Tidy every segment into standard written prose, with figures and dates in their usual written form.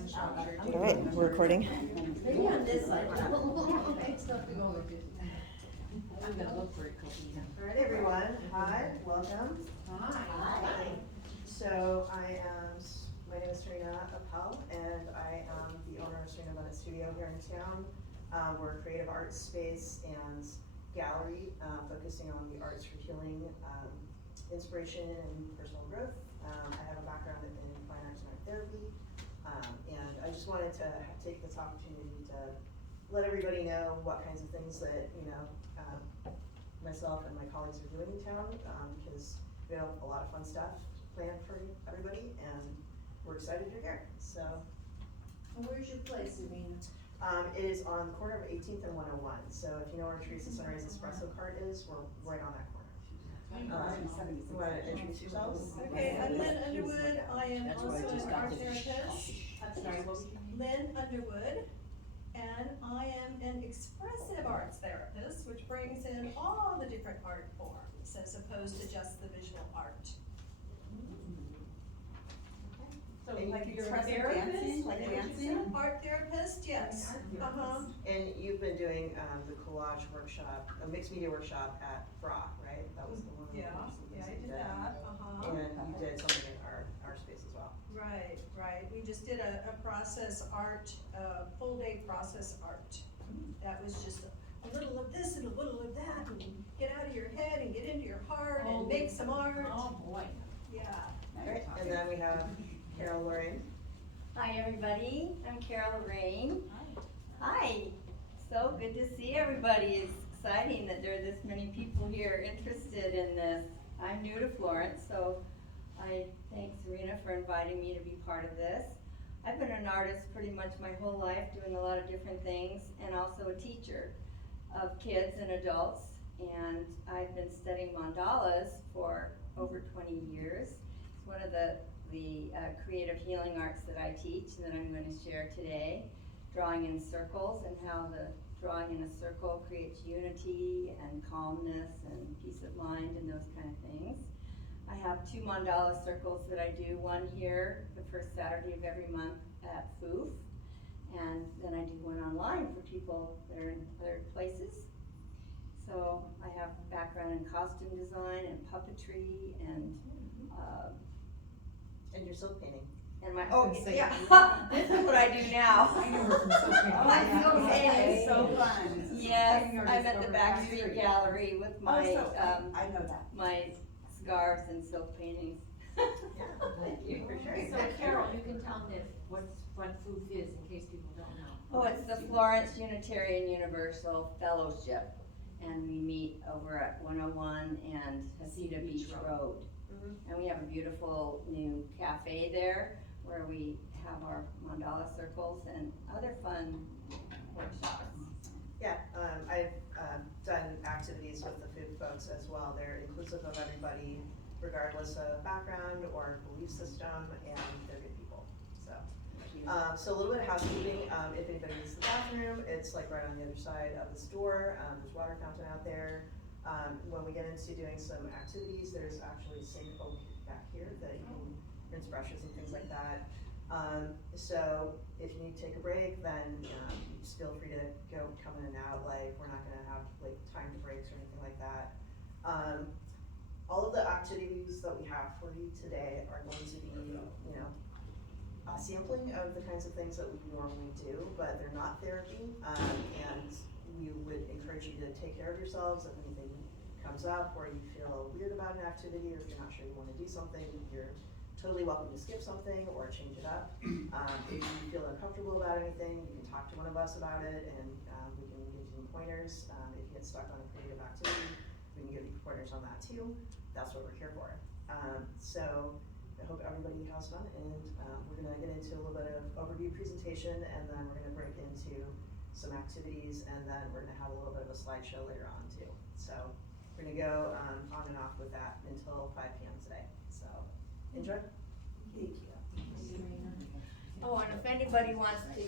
All right, we're recording. Maybe on this side. I'm gonna look for it. All right, everyone. Hi, welcome. Hi. So my name is Serena Appel, and I am the owner of Serena Studio here in town. We're a creative arts space and gallery focusing on the arts for healing, inspiration, and personal growth. I have a background in fine arts and art therapy. And I just wanted to take this opportunity to let everybody know what kinds of things that, myself and my colleagues are doing in town, because we have a lot of fun stuff planned for everybody, and we're excited you're here, so. And where's your place, Serena? It is on the corner of 18th and 101, so if you know where Teresa Sunrise Espresso Cart is, we're right on that corner. You want to introduce yourselves? Okay, I'm Lynn Underwood. I am also an art therapist. I'm sorry, what was your name? Lynn Underwood. And I am an expressive arts therapist, which brings in all the different art forms as opposed to just the visual art. So And like you're a expressive therapist? dancing, Like Is that what you dancing? said? Art therapist, yes. And you've been doing the collage workshop, a mixed media workshop at FRA, right? That was the one. Yeah, I did that, And you did something in our space as well. Right. We just did a process art, full day process art. That was just a little of this and a little of that, and get out of your head and get into your heart and make some art. Oh, boy. Yeah. Right, and then we have Lorraine. Hi everybody, I'm Lorraine. Hi, so good to see everybody. It's exciting that there are this many people here interested in this. I'm new to Florence, so I thank Serena for inviting me to be part of this. I've been an artist pretty much my whole life, doing a lot of different things, and also a teacher of kids and adults. And I've been studying mandalas for over 20 years. It's one of the creative healing arts that I teach and that I'm going to share today. Drawing in circles, and how the drawing in a circle creates unity and calmness and peace of mind and those kind of things. I have 2 mandala circles that I do, one here the first Saturday of every month at FOOF, and then I do one online for people that are in other places. So I have background in costume design and puppetry and And you're silk painting. and my, I was gonna say, yeah, this is what I do now. I know her from Silk My silk painting is so fun. Yes, I'm at the Backstreet Gallery with my, I know that. my scarves and silk paintings. Thank you for sharing. So Carol, you can tell them what FOOF is in case people don't know. Oh, it's the Florence Unitarian Universal Fellowship, and we meet over at 101 and Hasita Beach Road. And we have a beautiful new cafe there where we have our mandala circles and other fun workshops. Yeah, I've done activities with the food folks as well. They're inclusive of everybody, regardless of background or belief system, and they're good people. So, so a little bit of housekeeping. If anybody needs the bathroom, it's like right on the other side of the store. There's water fountain out there. When we get into doing some activities, there's actually a sink back here that you can rinse brushes and things like that. So if you need to take a break, then just feel free to come in and out. Like, we're not gonna have like timed breaks or anything like that. All of the activities that we have for you today are going to be, a sampling of the kinds of things that we normally do, but they're not therapy. And we would encourage you to take care of yourselves. If anything comes up or you feel weird about an activity, or if you're not sure you want to do something, you're totally welcome to skip something or change it up. If you feel uncomfortable about anything, you can talk to one of us about it, and we can give you some pointers. If you get stuck on a creative activity, we can give you pointers on that too. That's what we're here for. So I hope everybody has fun, and we're gonna get into a little bit of overview presentation, and then we're gonna break into some activities, and then we're gonna have a little bit of a slideshow later on too. So we're gonna go on and off with that until 5 p.m. today. So enjoy. Thank you. Oh, and if anybody wants to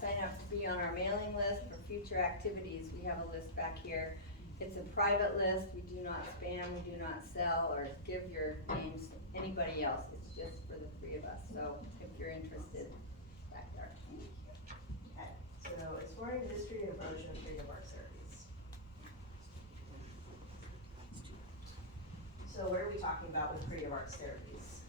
sign up to be on our mailing list for future activities, we have a list back here. It's a private list. We do not spam, we do not sell or give your names to anybody else. It's just for the 3 of us. So if you're interested, back arts therapies.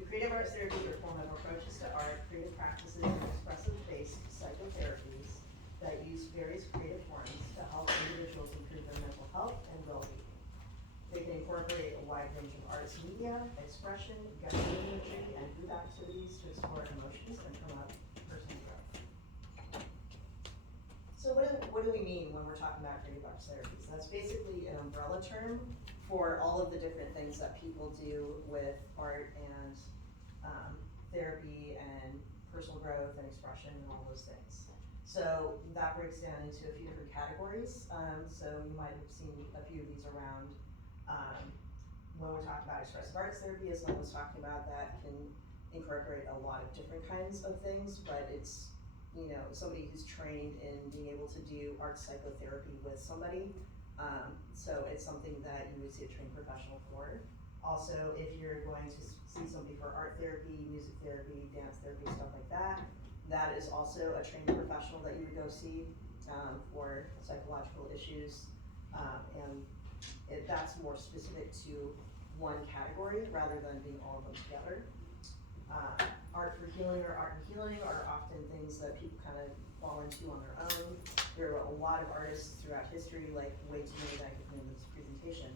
The creative arts therapies are a form of approaches to art, creative practices, and expressive-based psychotherapies that use various creative forms to help individuals improve their mental health and well-being. They can incorporate a wide range of arts media, expression, guided imagery, and group activities to explore emotions and promote personal growth. So what do we mean when we're talking about creative arts therapies? That's basically an umbrella term for all of the different things that people do with art and therapy and personal growth and expression and all those things. So that breaks down into a few different categories. So you might have seen a few of these around when we're talking about expressive arts therapy, as Lynn was talking about, that can incorporate a lot of different kinds of things, but it's, you know, somebody who's trained in being able to do art psychotherapy with somebody. So it's something that you would see a trained professional for. Also, if you're going to see somebody for art therapy, music therapy, dance therapy, stuff like that, that is also a trained professional that you would go see for psychological issues. And that's more specific to one category rather than being all of them together. Art for healing or art and healing are often things that people kind of fall into on their own. There are a lot of artists throughout history, like way too many that I could name in this presentation,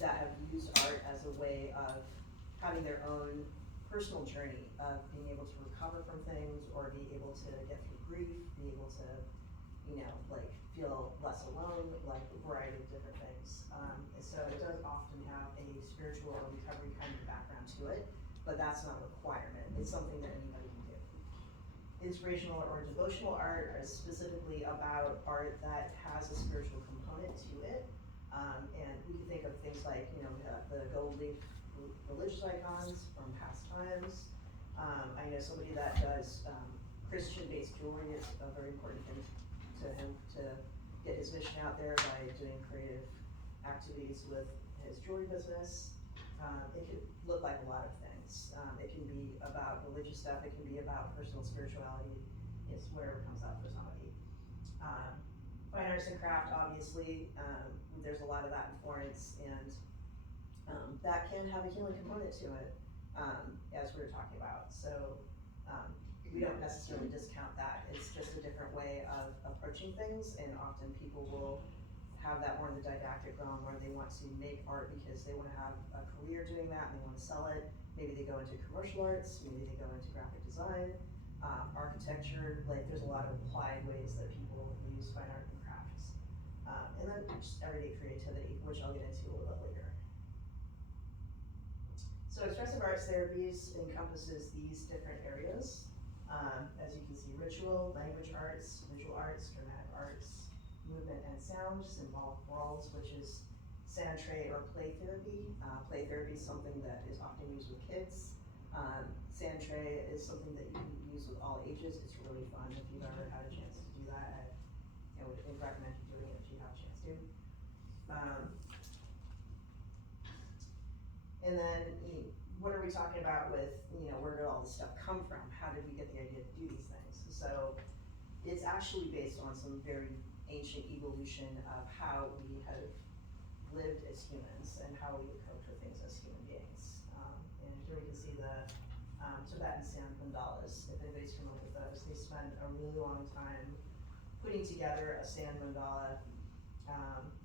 that have used art as a way of having their own personal journey of being able to recover from things or be able to get through grief, be able to, you know, like feel less alone, like a variety of different things. And so it does often have a spiritual or recovery kind of background to it, but that's not a requirement. It's something that anybody can do. Inspirational or devotional art is specifically about art that has a spiritual component to it. And we can think of things like, you know, the gold leaf religious icons from past times. I know somebody that does Christian-based jewelry. It's a very important thing to him to get his mission out there by doing creative activities with his jewelry business. It could look like a lot of things. It can be about religious stuff. It can be about personal spirituality. It's whatever comes out for somebody. Fine arts and craft, obviously, there's a lot of that in Florence, and that can have a healing component to it, as we were talking about. So we don't necessarily discount that. It's just a different way of approaching things, and often people will have that more in the didactic realm where they want to make art because they want to have a career doing that and they want to sell it. Maybe they go into commercial arts, maybe they go into graphic design, architecture. Like there's a lot of applied ways that people use fine art and crafts. And then just everyday creativity, which I'll get into a little bit later. So expressive arts therapies encompasses these different areas. As you can see, ritual, language arts, visual arts, dramatic arts, movement and sound, symbolic worlds, which is sand-tray or play therapy. Play therapy is something that is often used with kids. Sand-tray is something that you can use with all ages. It's really fun if you've ever had a chance to do that. I would recommend doing it if you have a chance to. And then, what are we talking about with, where did all this stuff come from? How did we get the idea to do these things? So it's actually based on some very ancient evolution of how we have lived as humans and how we would cope with things as human beings. And here we can see the Tibetan sand mandalas. If anybody's familiar with those, they spend a really long time putting together a sand mandala,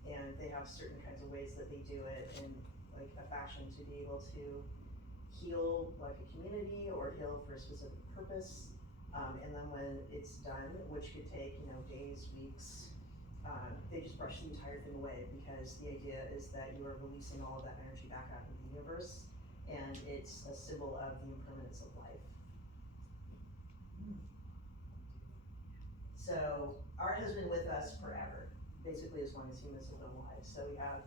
and they have certain kinds of ways that they do it in like a fashion to be able to heal like a community or heal for a specific purpose. And then when it's done, which could take days, weeks, they just brush the entire thing away because the idea is that you are releasing all of that energy back out into the universe, and it's a symbol of the impermanence of life. So art has been with us forever, basically as long as humans have been alive. So we have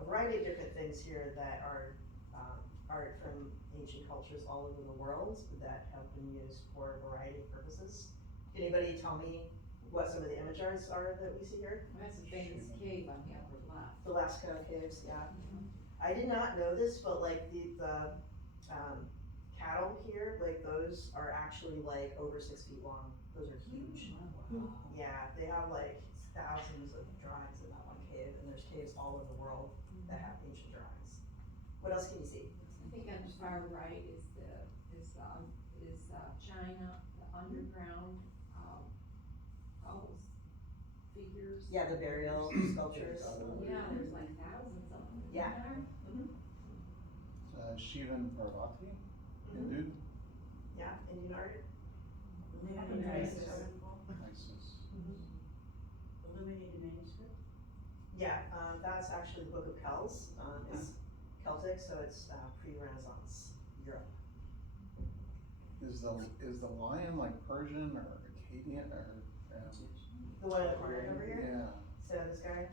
a variety of different things here that are art from ancient cultures all over the world that have been used for a variety of purposes. Can anybody tell me what some of the image arts are that we see here? That's a famous cave on the upper left. The Lascaux caves, yeah. I did not know this, but like the cattle here, like those are actually like over 6 feet long. Those are huge. Wow. Yeah, they have like thousands of drawings in that one cave, and there's caves all over the world that have ancient drawings. What else can you see? think on the far right is China, the underground, house figures. Yeah, the burial sculptures. Yeah, there's like thousands of them. isn't Yeah. there? Shivan Parvati, Hindu. Yeah, Indian art. Illuminated Nice. manuscript. Isis. Illuminated manuscript. Yeah, that's actually the Book of Kells. It's Celtic, so it's pre-Renaissance Europe. Is the lion like Persian or Akkadian or? The one in the corner over here. Yeah, So this guy.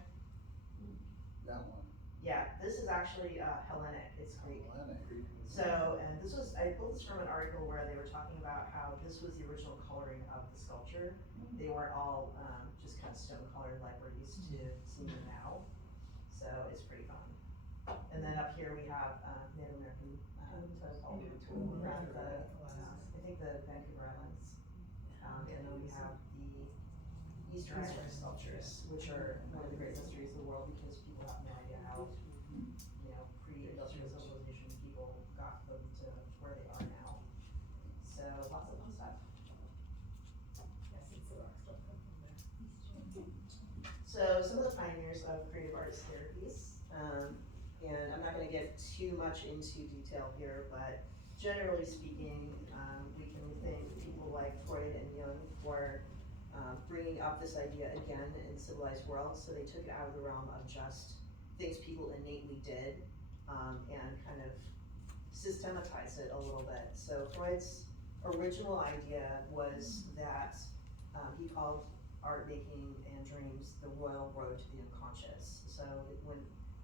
that one. Yeah, this is actually Hellenic. It's Greek. Hellenic. So, and this was, I pulled this from an article where they were talking about how this was the original coloring of the sculpture. They weren't all just kind of stone colored like we're used to seeing them now. So it's pretty fun. And then up here we have Native American tool around the, I think the Vancouver Islands. And then we have the Eastern Island sculptures, which are one of the great mysteries of the world because people have no idea how, pre-industrial civilization people got them to where they are now. So lots of fun stuff. So some of the pioneers of creative arts therapies, and I'm not gonna get too much into detail here, but generally speaking, we can thank people like Freud and Jung for bringing up this idea again in civilized world. So they took it out of the realm of just things people innately did, and kind of systematized it a little bit. So Freud's original idea was that he called art making and dreams the royal road to the unconscious. So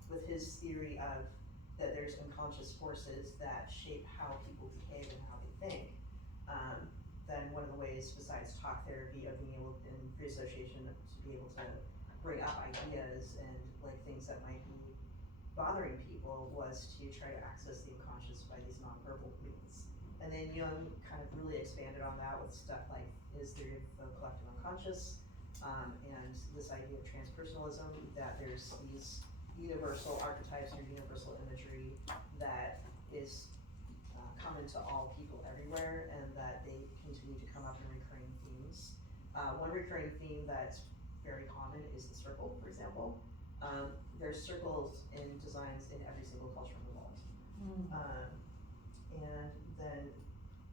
with his theory of that there's unconscious forces that shape how people behave and how they think, then one of the ways besides talk therapy of being able in pre-association to be able to bring up ideas and like things that might be bothering people was to try to access the unconscious by these nonverbal means. And then Jung kind of really expanded on that with stuff like his theory of the collective unconscious, and this idea of transpersonalism, that there's these universal archetypes or universal imagery that is common to all people everywhere, and that they continue to come up in recurring themes. One recurring theme that's very common is the circle, for example. There's circles in designs in every single culture in the world. And then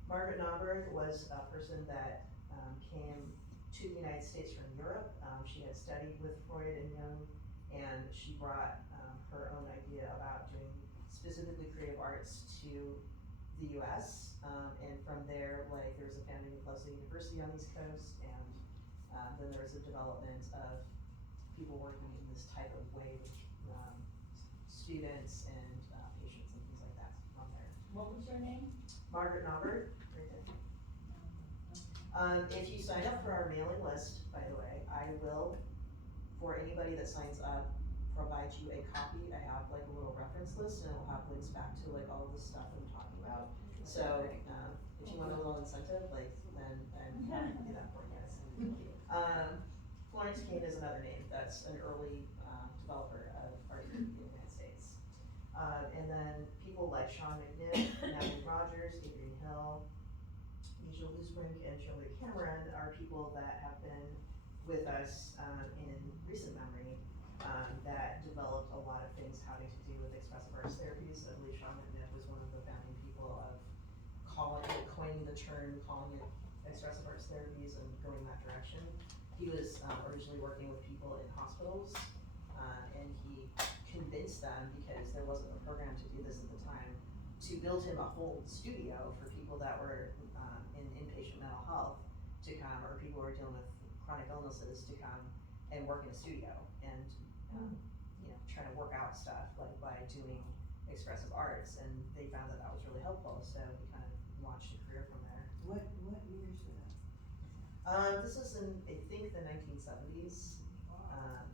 Margaret Nauberg was a person that came to the United States from Europe. She had studied with Freud and Jung, and she brought her own idea about doing specifically creative arts to the US. And from there, like, there was a founding of Lesley University on the East Coast, and then there was a development of people working in this type of way with students and patients and things like that from there. What was your name? Margaret Nauberg, right there. If you sign up for our mailing list, by the way, I will, for anybody that signs up, provide you a copy. I have like a little reference list, and it will have links back to like all of the stuff I'm talking about. So, if you want a little incentive, like, then I'm happy to do that for you guys. Florence is another name. That's an early developer of art in the United States. And then people like Sean McNibb, Natalie Rogers, Adrian Hill, Misha Lusbrink, and Shirley Cameron are people that have been with us in recent memory that developed a lot of things having to do with expressive arts therapies. I believe Sean McNibb was one of the founding people of coining the term, calling it expressive arts therapies and going that direction. He was originally working with people in hospitals, and he convinced them, because there wasn't a program to do this at the time, to build him a whole studio for people that were in inpatient mental health to come, or people who were dealing with chronic illnesses to come and work in a studio and try to work out stuff like by doing expressive arts, and they found that that was really helpful, so he kind of launched a career from there. What years was that? This is in, I think, the 1970s,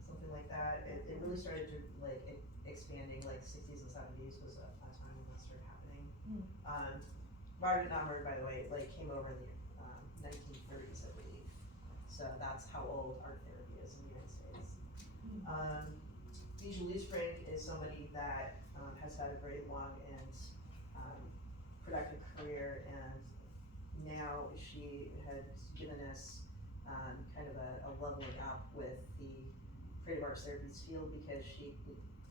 something like that. It really started to like expanding, like 60s and 70s was a time when that started happening. Margaret Nauberg, by the way, like came over in the 1930s, I believe. So that's how old art therapy is in the United States. Misha Lusbrink is somebody that has had a very long and productive career, and now she had given us kind of a leveling up with the creative arts therapies field, because she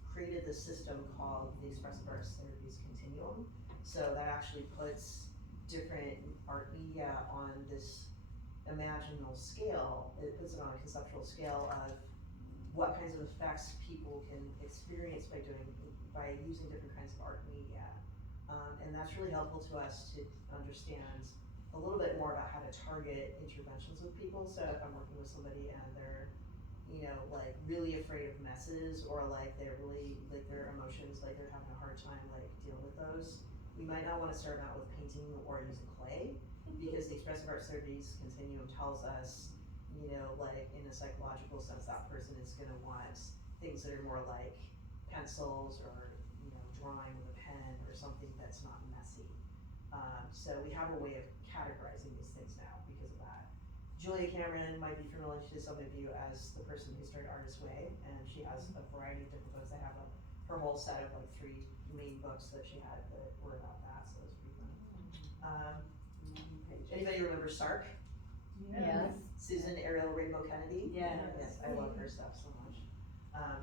created this system called the Expressive Arts Therapies Continuum. So that actually puts different art media on this imaginal scale. It puts it on a conceptual scale of what kinds of effects people can experience by using different kinds of art media. And that's really helpful to us to understand a little bit more about how to target interventions with people. So if I'm working with somebody and they're, like really afraid of messes, or like they're really, like their emotions, like they're having a hard time like dealing with those, we might not want to start out with painting or using clay, because the Expressive Arts Therapies Continuum tells us, like in a psychological sense, that person is going to want things that are more like pencils, or drawing with a pen, or something that's not messy. So we have a way of categorizing these things now because of that. Julia Cameron might be familiar to some of you as the person who started Artist Way, and she has a variety of different books. I have her whole set of like 3 main books that she had that were about that, so it was pretty fun. Anybody remember Sark? Yes. Susan Ariel Rainbow Kennedy? Yes. Yes, I love her stuff so much.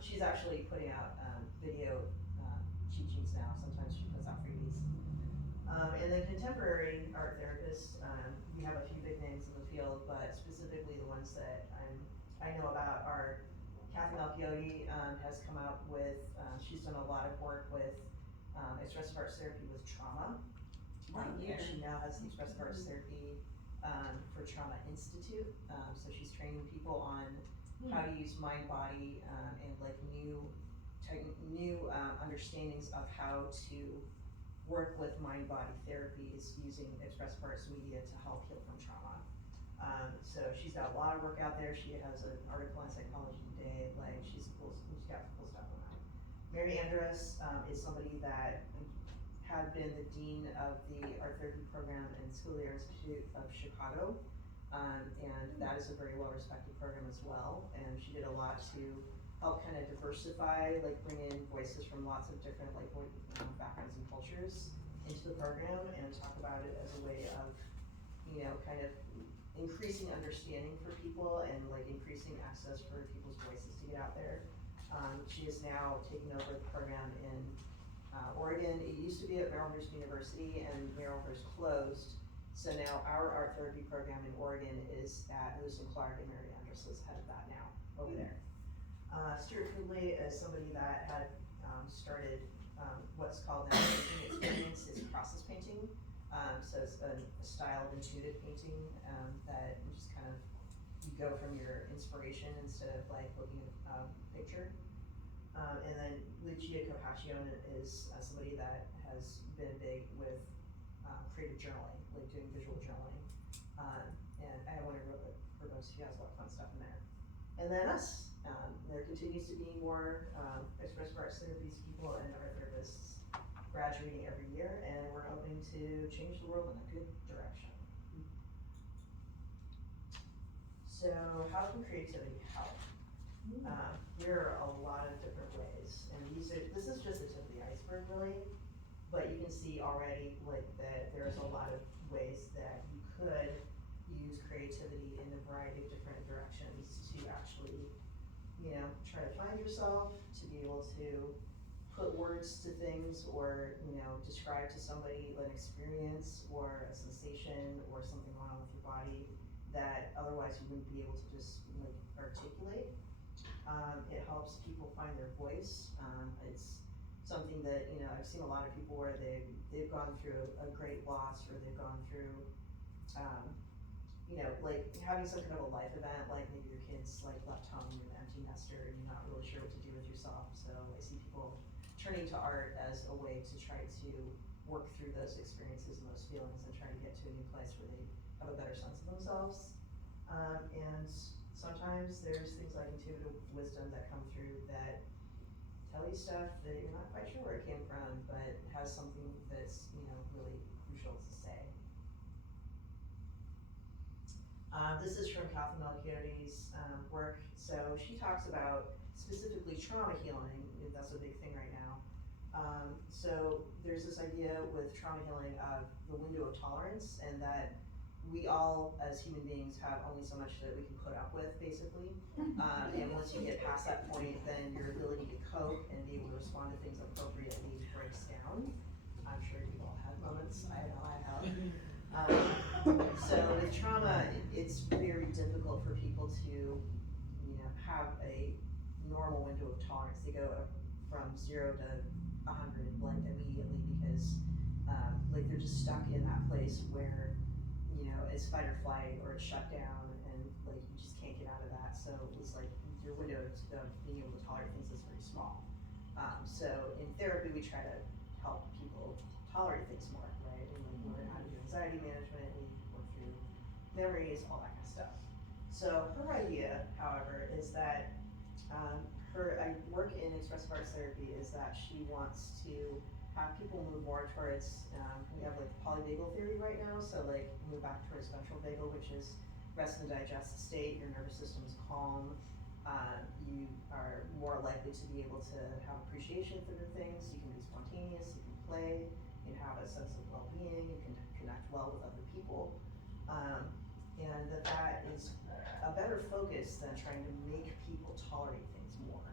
She's actually putting out video cheat sheets now. Sometimes she puts out freebies. And then contemporary art therapists, we have a few big names in the field, but specifically the ones that I know about are Kathy Malchiodi has come out with, she's done a lot of work with expressive arts therapy with trauma. And she now has the Expressive Arts Therapy for Trauma Institute. So she's training people on how to use mind, body, and like new understandings of how to work with mind-body therapies using expressive arts media to help heal from trauma. So she's got a lot of work out there. She has an article on Psychology Today. Like she's got cool stuff on that. Mary Andrus is somebody that had been the dean of the art therapy program in School of the Arts Institute of Chicago, and that is a very well-respected program as well. And she did a lot to help kind of diversify, like bring in voices from lots of different like backgrounds and cultures into the program, and talk about it as a way of, kind of increasing understanding for people and like increasing access for people's voices to get out there. She is now taking over the program in Oregon. It used to be at Merrillhurst University, and Merrillhurst closed. So now our art therapy program in Oregon is at Lewis and Clark, and Mary Andrus is head of that now over there. Stuart Foodley is somebody that had started what's called now painting experience. It's process painting. So it's a style of intuitive painting that just kind of, you go from your inspiration instead of like looking at a picture. And then Lucia Capaccione is somebody that has been big with creative journaling, like doing visual journaling. And I have one of her books. She has a lot of fun stuff in there. And then us. There continues to be more expressive arts therapies people and art therapists graduating every year, and we're hoping to change the world in a good direction. So how can creativity help? There are a lot of different ways, and this is just the tip of the iceberg really, but you can see already like that there's a lot of ways that you could use creativity in a variety of different directions to actually, try to find yourself, to be able to put words to things, or, describe to somebody an experience or a sensation or something going on with your body that otherwise you wouldn't be able to just like articulate. It helps people find their voice. It's something that, I've seen a lot of people where they've gone through a great loss, or they've gone through, like having some kind of a life event, like maybe your kids like left home, you're an empty nester and you're not really sure what to do with yourself. So I see people turning to art as a way to try to work through those experiences and those feelings and try to get to a new place where they have a better sense of themselves. And sometimes there's things like intuitive wisdom that come through that tell you stuff that you're not quite sure where it came from, but has something that's, really crucial to say. This is from Kathy Malchiodi's work. So she talks about specifically trauma healing. That's a big thing right now. So there's this idea with trauma healing of the window of tolerance, and that we all, as human beings, have only so much that we can put up with, basically. And once you get past that point, then your ability to cope and be able to respond to things appropriately breaks down. I'm sure you've all had moments, I know I have. So with trauma, it's very difficult for people to, have a normal window of tolerance. They go from 0 to 100 like immediately because like they're just stuck in that place where it's fight or flight or it's shut down, and like you just can't get out of that. So it's like your window of being able to tolerate things is very small. So in therapy, we try to help people tolerate things more, right? And like learn how to do anxiety management, we work through memories, all that kind of stuff. So her idea, however, is that I work in expressive arts therapy, is that she wants to have people move more towards, we have like polyvagal theory right now, so like move back towards ventral vagal, which is rest and digest state. Your nervous system is calm. You are more likely to be able to have appreciation for the things. You can be spontaneous, you can play, you can have a sense of well-being, you can connect well with other people. And that is a better focus than trying to make people tolerate things more,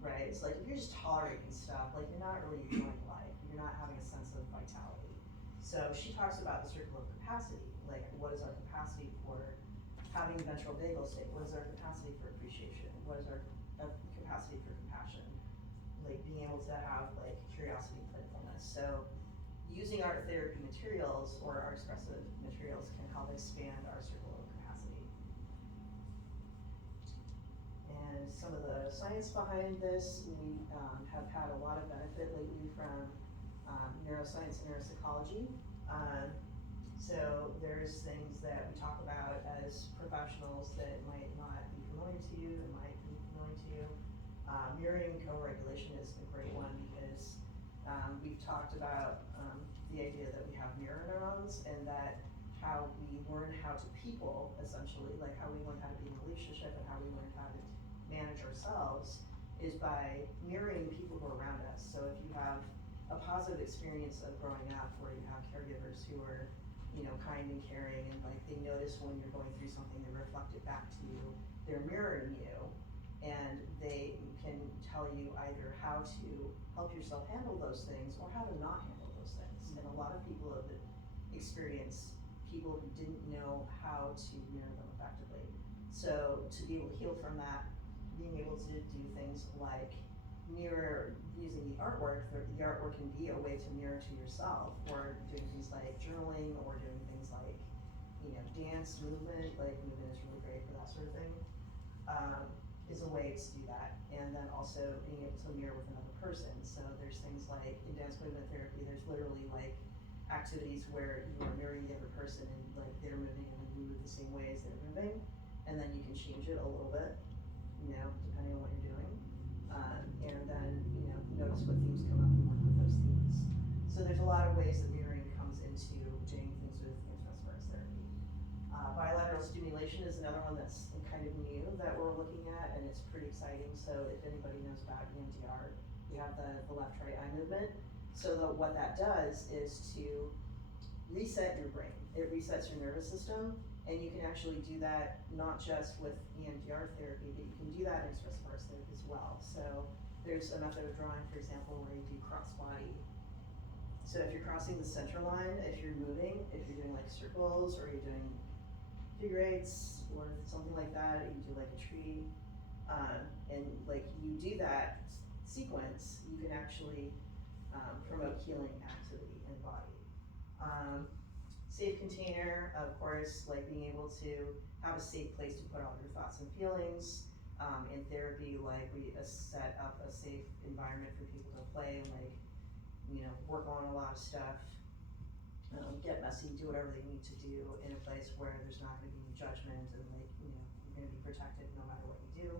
right? It's like if you're just tolerating stuff, like you're not really enjoying life, you're not having a sense of vitality. So she talks about the circle of capacity, like what is our capacity for having ventral vagal state? What is our capacity for appreciation? What is our capacity for compassion? Like being able to have like curiosity and playfulness. So using art therapy materials or art expressive materials can help expand our circle of capacity. And some of the science behind this, we have had a lot of benefit lately from neuroscience and neuropsychology. So there's things that we talk about as professionals that might not be familiar to you, that might be familiar to you. Mirroring co-regulation is a great one because we've talked about the idea that we have mirror neurons, and that how we learn how to people, essentially, like how we learn how to be in a relationship and how we learn how to manage ourselves is by mirroring people who are around us. So if you have a positive experience of growing up where you have caregivers who are, kind and caring, and like they notice when you're going through something, they reflect it back to you, they're mirroring you, and they can tell you either how to help yourself handle those things or how to not handle those things. And a lot of people have experienced people who didn't know how to mirror them effectively. So to be able to heal from that, being able to do things like mirror using the artwork can be a way to mirror to yourself, or doing things like journaling, or doing things like, dance, movement. Like movement is really great for that sort of thing, is a way to do that. And then also being able to mirror with another person. So there's things like in dance movement therapy, there's literally like activities where you are mirroring the other person, and like they're moving and then you move the same way as they're moving, and then you can change it a little bit, depending on what you're doing. And then, notice what themes come up and work with those themes. So there's a lot of ways that mirroring comes into doing things with expressive arts therapy. Bilateral stimulation is another one that's kind of new that we're looking at, and it's pretty exciting. So if anybody knows about EMDR, we have the left-right eye movement. So what that does is to reset your brain. It resets your nervous system, and you can actually do that not just with EMDR therapy, but you can do that in expressive arts therapy as well. So there's a method of drawing, for example, where you do cross-body. So if you're crossing the center line, if you're moving, if you're doing like circles, or you're doing figure eights, or something like that, you do like a tree, and like you do that sequence, you can actually promote healing activity in the body. Safe container, of course, like being able to have a safe place to put all your thoughts and feelings. In therapy, like we set up a safe environment for people to play and like, work on a lot of stuff, get messy, do whatever they need to do in a place where there's not gonna be any judgment, and like, you're gonna be protected no matter what you do.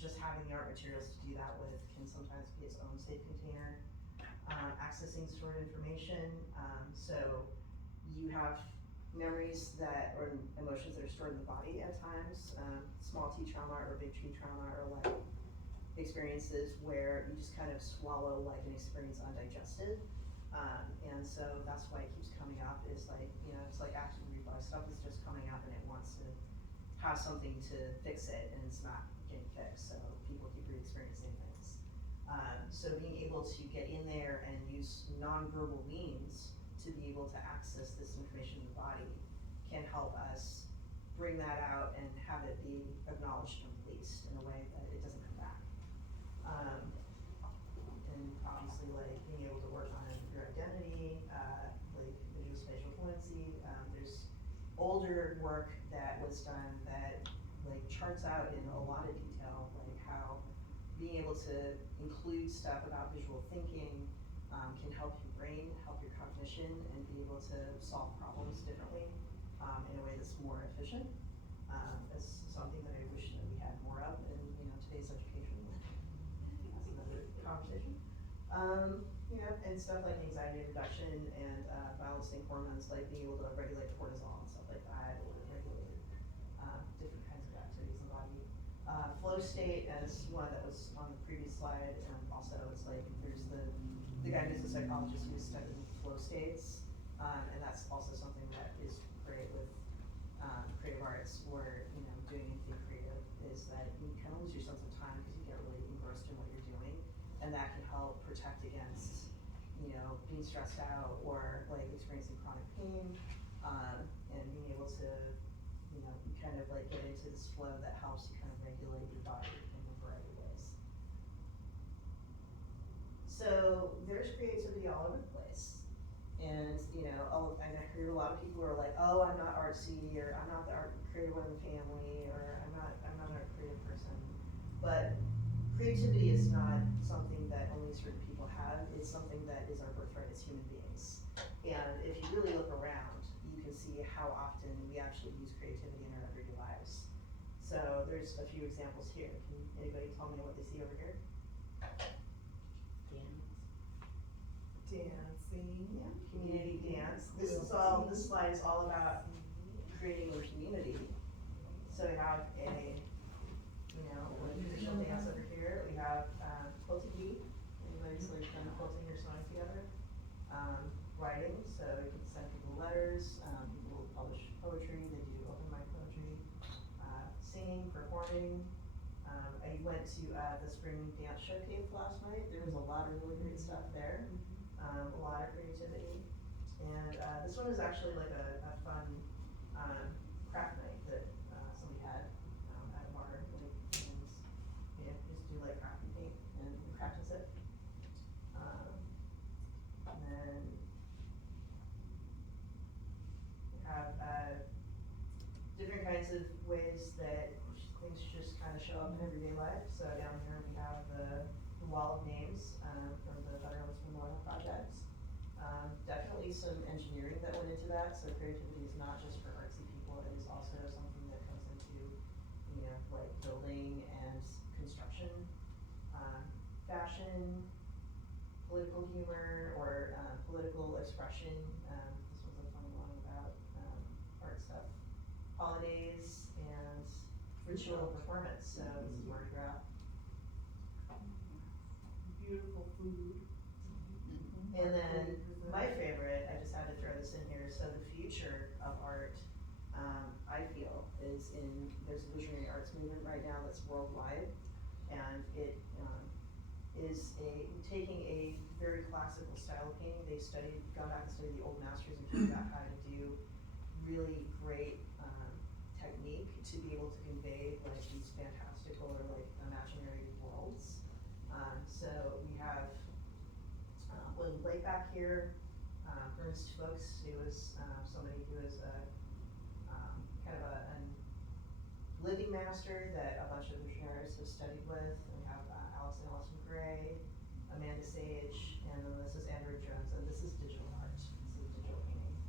Just having the art materials to do that with can sometimes be its own safe container. Accessing stored information, so you have memories or emotions that are stored in the body at times. Small T trauma or big T trauma, or like experiences where you just kind of swallow like an experience undigested. And so that's why it keeps coming up, is like, you know, it's like active reflux, stuff is just coming up and it wants to have something to fix it, and it's not getting fixed, so people keep re-experiencing things. So being able to get in there and use nonverbal means to be able to access this information in the body can help us bring that out and have it be acknowledged and released in a way that it doesn't come back. And obviously, like, being able to work on your identity, like visual spatial fluency, there's older work that was done that like charts out in a lot of detail, like how being able to include stuff about visual thinking can help your brain, help your cognition, and be able to solve problems differently in a way that's more efficient. That's something that I wish that we had more of in, you know, today's education. That's another conversation. You know, and stuff like anxiety reduction and balancing hormones, like being able to regulate cortisol and stuff like that, or regulate different kinds of activities in the body. Flow state, as one that was on the previous slide, and also it's like there's the guy who's a psychologist who's studied flow states, and that's also something that is great with creative arts, or, you know, doing anything creative, is that you kind of lose your sense of time because you get really engrossed in what you're doing, and that can help protect against, you know, being stressed out or like experiencing chronic pain, and being able to, you know, kind of like get into this flow that helps you kind of regulate your body in a variety of ways. So there's creativity all over the place. And, you know, I hear a lot of people who are like, oh, I'm not artsy, or I'm not the art creative one in the family, or I'm not a creative person. But creativity is not something that only certain people have. It's something that is our birthright as human beings. And if you really look around, you can see how often we actually use creativity in our everyday lives. So there's a few examples here. Can anybody tell me what they see over here? Dancing. Yeah, community dance. This slide is all about creating a community. So we have a, you know, traditional dance over here. We have quilting bee. Anybody's like kind of quilting or sewing together. Writing, so you can send people letters. People publish poetry. They do open mic poetry. Singing, performing. I went to the spring dance showcase last night. There was a lot of really great stuff there. A lot of creativity. And this one is actually like a fun craft night that somebody had at a bar. Like, and, you know, just do like craft and paint and practice it. And then we have different kinds of ways that things just kind of show up in everyday life. So down here we have the wall of names from the Veterans Memorial Project. Definitely some engineering that went into that, so creativity is not just for artsy people, it is also something that comes into, you know, like building and construction, fashion, political humor, or political expression. This was a funny one about art stuff. Holidays and ritual performance, so this is Mardi Gras. Beautiful food. And then my favorite, I just had to throw this in here, so the future of art, I feel, is there's a visionary arts movement right now that's worldwide, and it is taking a very classical style of painting. They've gone back and studied the old masters and figured out how to do really great technique to be able to convey like these fantastical or like imaginary worlds. So we have Lynn back here, Ernst Fuchs, who was somebody who was kind of a living master that a bunch of visionaries have studied with. And we have Allison Gray, Amanda Sage, and then this is Andrew Jones, and this is digital art. This is digital painting.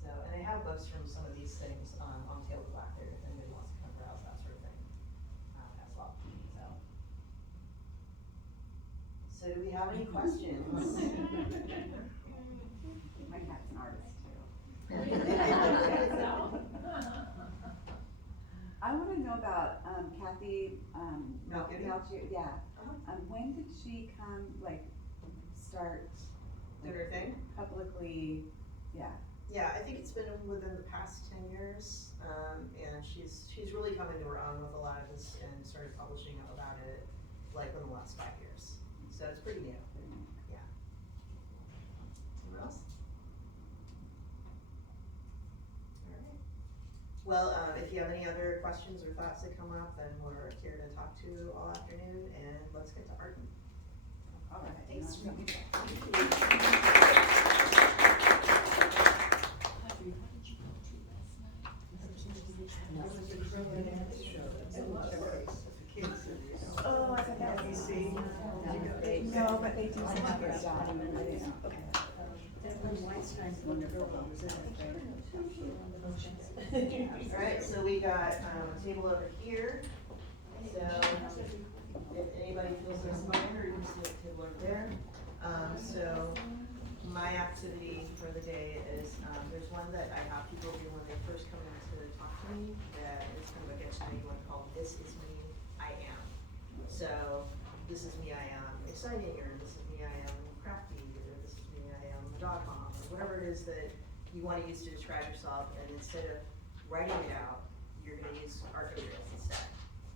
So, and I have books from some of these things on table back there if anybody wants to come browse that sort of thing as well. So do we have any questions? My cat's an artist too. I want to know about Kathy, Malgity? yeah. Uh-huh. When did she come, like, start Did her thing? publicly, yeah? Yeah, I think it's been within the past 10 years, and she's really come into her own with a lot of this and started publishing about it like in the last 5 years. So it's pretty new. Yeah. Anyone else? All right. Well, if you have any other questions or thoughts that come up, then we're here to talk to you all afternoon, and let's get to Arden. All right. Thanks. Oh, I thought that was no, but they do some other stuff. Alright, so we got a table over here. So if anybody feels they're smiling, or you can see a table over there. So my activity for the day is, there's one that I have people do when they first come in to talk to me, that is kind of a get to know you one called This Is Me, I Am. So this is me, I am exciting, or this is me, I am crafty, or this is me, I am a dog mom, or whatever it is that you want to use to describe yourself, and instead of writing it out, you're going to use art materials instead.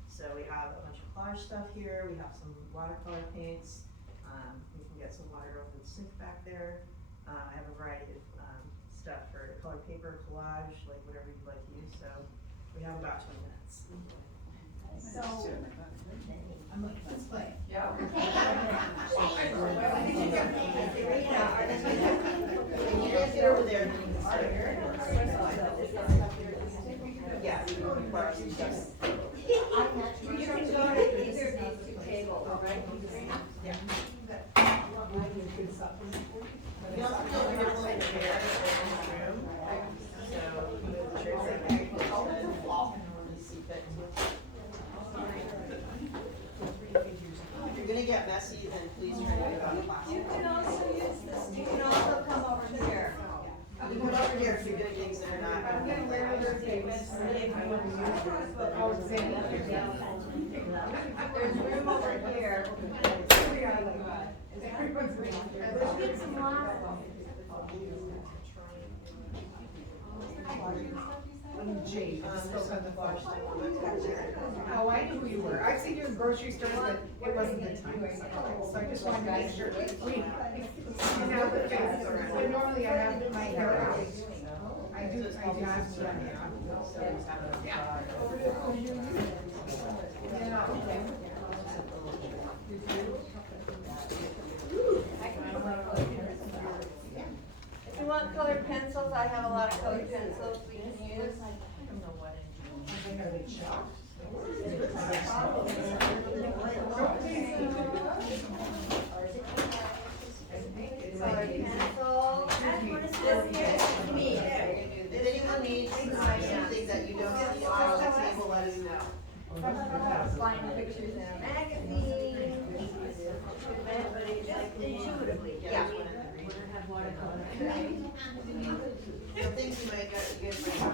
So we have a bunch of collage stuff here, we have some watercolor paints, you can get some water over the sink back there. I have a variety of stuff for colored paper, collage, like whatever you'd like to use, so we have about 20 minutes. So, I'm like, let's play. yeah. When you guys get over there, then you can start. Yeah, you can require some stuff. You can go to either of these two tables, right? Yeah. We also know we have like a chair in this room, so we move the chairs like that. You see fit to. If you're gonna get messy, then please try to get on the plastic. You can also use this, you can also come over here. You can come over here if you're doing things that are not. There's room over here. Jade, spoke on the phone. Oh, I knew who you were. I've seen you in grocery stores, but it wasn't the time. So I just wanted to make sure. You know, the faces, but normally I have my hair out. I do not. If you want colored pencils, I have a lot of colored pencils we can use. Colored pencil. This here is me. If anyone needs something that you don't see on the table, let us know. Find pictures in a magazine. Everybody's like intuitively. Yeah. Some things you might get, you guys might